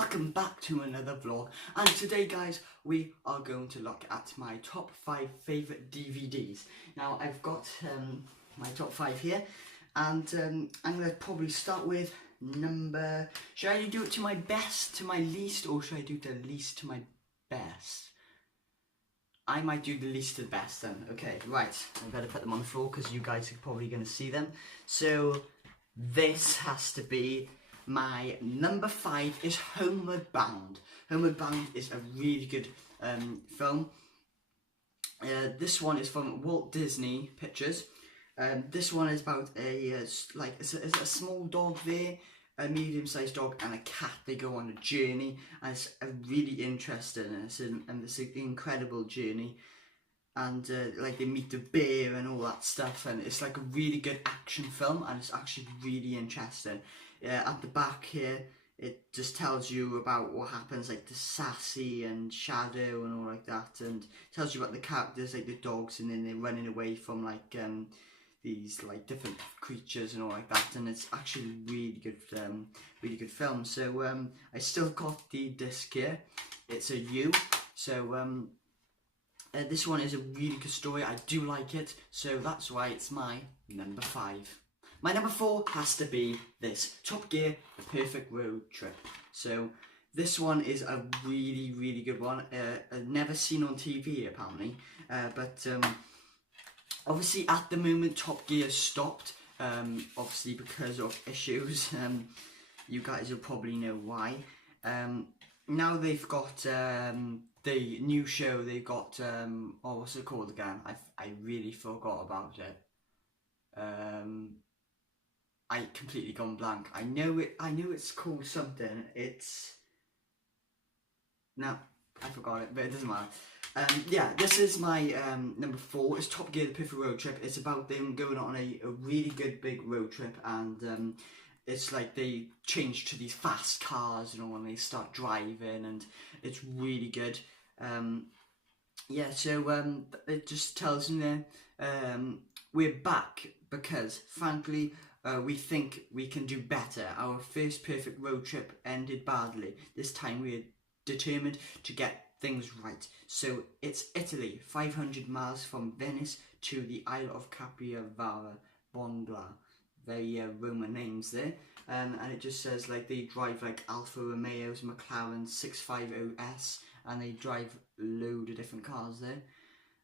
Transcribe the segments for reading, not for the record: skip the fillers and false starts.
welcome back to another vlog, and today guys we are going to look at my top 5 favourite DVDs. Now I've got my top 5 here, and I'm going to probably start with should I do it to my best, to my least, or should I do the least to my best? I might do the least to the best then. Okay, right, I better put them on the floor because you guys are probably going to see them. So this has to be my number 5 is Homeward Bound. Homeward Bound is a really good film. This one is from Walt Disney Pictures. This one is about it's a small dog there, a medium-sized dog and a cat. They go on a journey, and it's a really interesting, and it's an incredible journey. And like they meet the bear and all that stuff, and it's like a really good action film, and it's actually really interesting. At the back here, it just tells you about what happens, like the Sassy and Shadow and all like that, and tells you about the characters, like the dogs, and then they're running away from like these like different creatures and all like that, and it's actually really good film. So I still got the disc here. It's a U. So this one is a really good story. I do like it, so that's why it's my number 5. My number 4 has to be this, Top Gear, The Perfect Road Trip. So this one is a really good one. I've never seen on TV apparently, but obviously at the moment Top Gear stopped, obviously because of issues. You guys will probably know why. Now they've got the new show. They've got oh, what's it called again? I really forgot about it. I completely gone blank. I know it's called something. No, I forgot it, but it doesn't matter. Yeah, this is my number 4. It's Top Gear, The Perfect Road Trip. It's about them going on a really good big road trip, and it's like they change to these fast cars, you know, when they start driving, and it's really good. Yeah, so it just tells them there, we're back because, frankly, we think we can do better. Our first perfect road trip ended badly. This time we are determined to get things right. So it's Italy, 500 miles from Venice to the Isle of Capiavara, Bongla. Very Roman names there. And it just says like they drive like Alfa Romeos, McLaren 650S, and they drive a load of different cars there.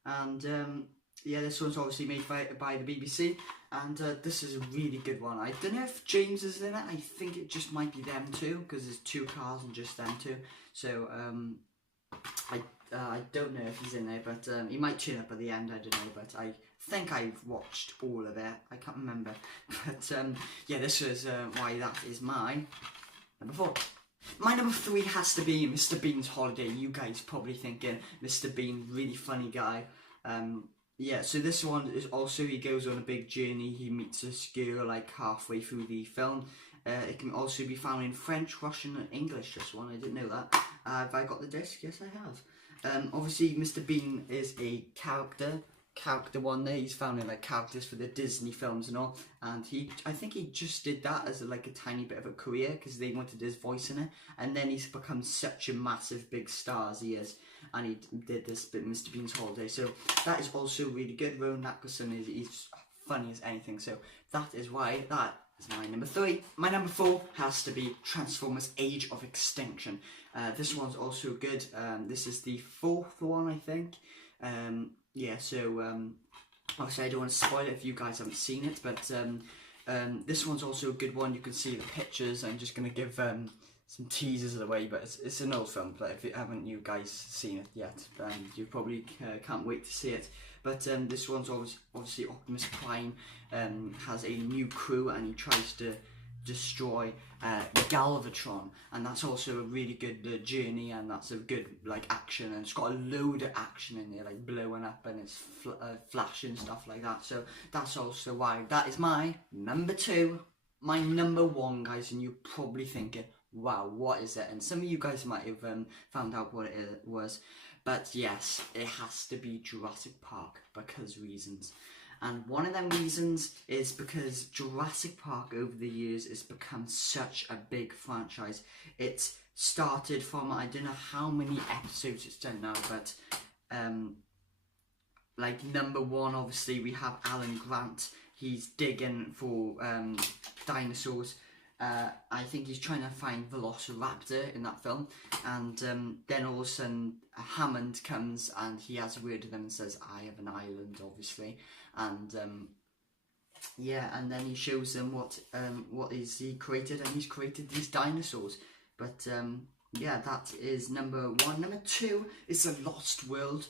And yeah, this one's obviously made by the BBC, and this is a really good one. I don't know if James is in it. I think it just might be them two, because there's 2 cars and just them two. So I don't know if he's in there, but he might turn up at the end. I don't know, but I think I've watched all of it. I can't remember, but yeah, this is why that is my number 4. My number 3 has to be Mr. Bean's Holiday. You guys probably thinking Mr. Bean, really funny guy. Yeah, so this one is also, he goes on a big journey. He meets this girl like halfway through the film. It can also be found in French, Russian and English, this one. I didn't know that. Have I got the disc? Yes, I have. Obviously, Mr. Bean is a character one there. He's found in like characters for the Disney films and all. And I think he just did that as like a tiny bit of a career, because they wanted his voice in it. And then he's become such a massive big star as he is. And he did this bit, Mr. Bean's Holiday. So that is also really good. Rowan Atkinson he's funny as anything. So that is why that is my number 3. My number 4 has to be Transformers Age of Extinction. This one's also good. This is the 4th one, I think. Yeah, so obviously I don't want to spoil it if you guys haven't seen it, but this one's also a good one. You can see the pictures. I'm just going to give some teasers away, but it's an old film, but if you haven't you guys seen it yet, you probably can't wait to see it. But this one's obviously Optimus Prime has a new crew, and he tries to destroy Galvatron, and that's also a really good journey, and that's a good like action, and it's got a load of action in there, like blowing up, and it's flashing stuff like that. So that's also why that is my number 2. My number 1, guys, and you're probably thinking, wow, what is it? And some of you guys might have found out what it was, but yes, it has to be Jurassic Park, because reasons. And one of them reasons is because Jurassic Park over the years has become such a big franchise. It's started from, I don't know how many episodes it's done now, but like number 1, obviously we have Alan Grant. He's digging for dinosaurs. I think he's trying to find Velociraptor in that film, and then all of a sudden Hammond comes and he has a word with them and says, I have an island, obviously, and yeah, and then he shows them what is he created, and he's created these dinosaurs. But yeah, that is number 1. Number 2 is The Lost World.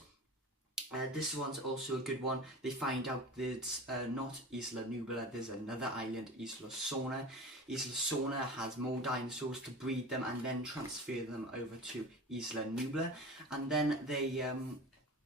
This one's also a good one. They find out that it's not Isla Nublar, there's another island, Isla Sorna. Isla Sorna has more dinosaurs to breed them and then transfer them over to Isla Nublar. And then they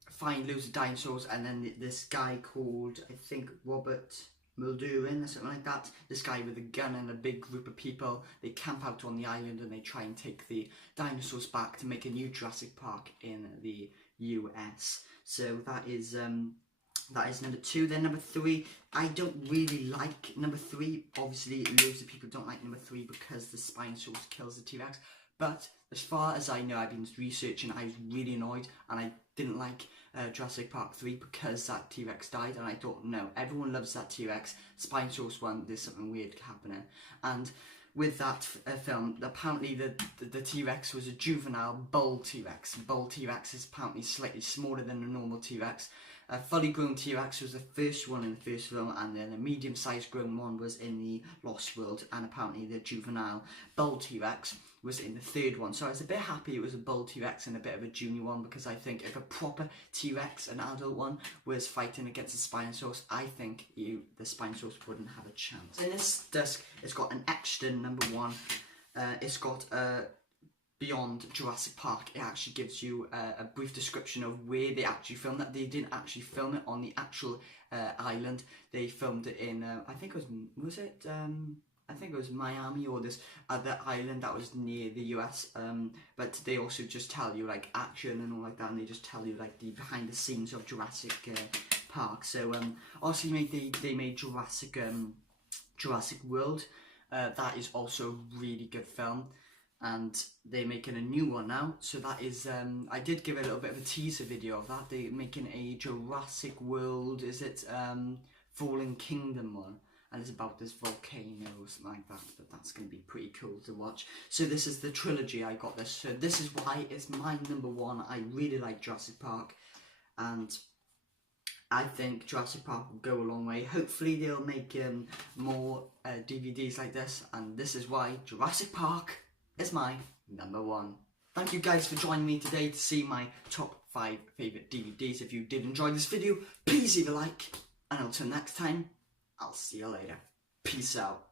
find loads of dinosaurs, and then this guy called, I think, Robert Muldoon or something like that, this guy with a gun and a big group of people, they camp out on the island and they try and take the dinosaurs back to make a new Jurassic Park in the US. So that is number 2. Then number 3, I don't really like number 3. Obviously, loads of people don't like number 3 because the Spinosaurus kills the T-Rex. But as far as I know, I've been researching, I was really annoyed and I didn't like Jurassic Park 3 because that T-Rex died, and I thought, no, everyone loves that T-Rex. Spinosaurus 1, there's something weird happening. And with that film, apparently the T-Rex was a juvenile bull T-Rex. Bull T-Rex is apparently slightly smaller than a normal T-Rex. A fully grown T-Rex was the first one in the first film, and then a medium-sized grown one was in the Lost World, and apparently the juvenile bull T-Rex was in the third one. So I was a bit happy it was a bull T-Rex and a bit of a junior one, because I think if a proper T-Rex, an adult one, was fighting against the Spinosaurus, I think the Spinosaurus wouldn't have a chance. In this disc, it's got an extra number 1. It's got Beyond Jurassic Park. It actually gives you a brief description of where they actually filmed that. They didn't actually film it on the actual island. They filmed it in, I think it I think it was Miami, or this other island that was near the US, but they also just tell you like action and all like that, and they just tell you like the behind the scenes of Jurassic Park. So obviously they made Jurassic World. That is also a really good film, and they're making a new one now. So that is, I did give a little bit of a teaser video of that. They're making a Jurassic World, is it Fallen Kingdom one? And it's about this volcano or something like that, but that's going to be pretty cool to watch. So this is the trilogy I got this. So this is why it's my number 1. I really like Jurassic Park, and I think Jurassic Park will go a long way. Hopefully they'll make more DVDs like this, and this is why Jurassic Park is my number 1. Thank you guys for joining me today to see my top 5 favourite DVDs. If you did enjoy this video, please leave a like, and until next time, I'll see you later. Peace out.